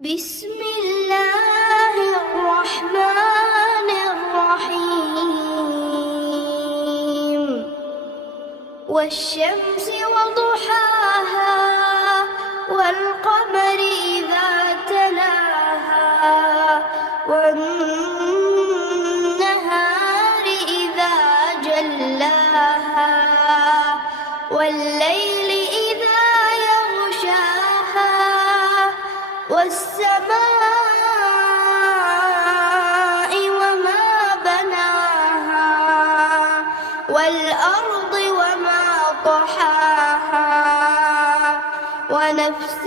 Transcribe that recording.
بسم الله الرحمن الرحيم والشمس وضحاها والقمر إذا تلاها والنهار إذا جلاها والليل إذا يغشاها والسماء وما بناها والأرض وما طحاها ونفس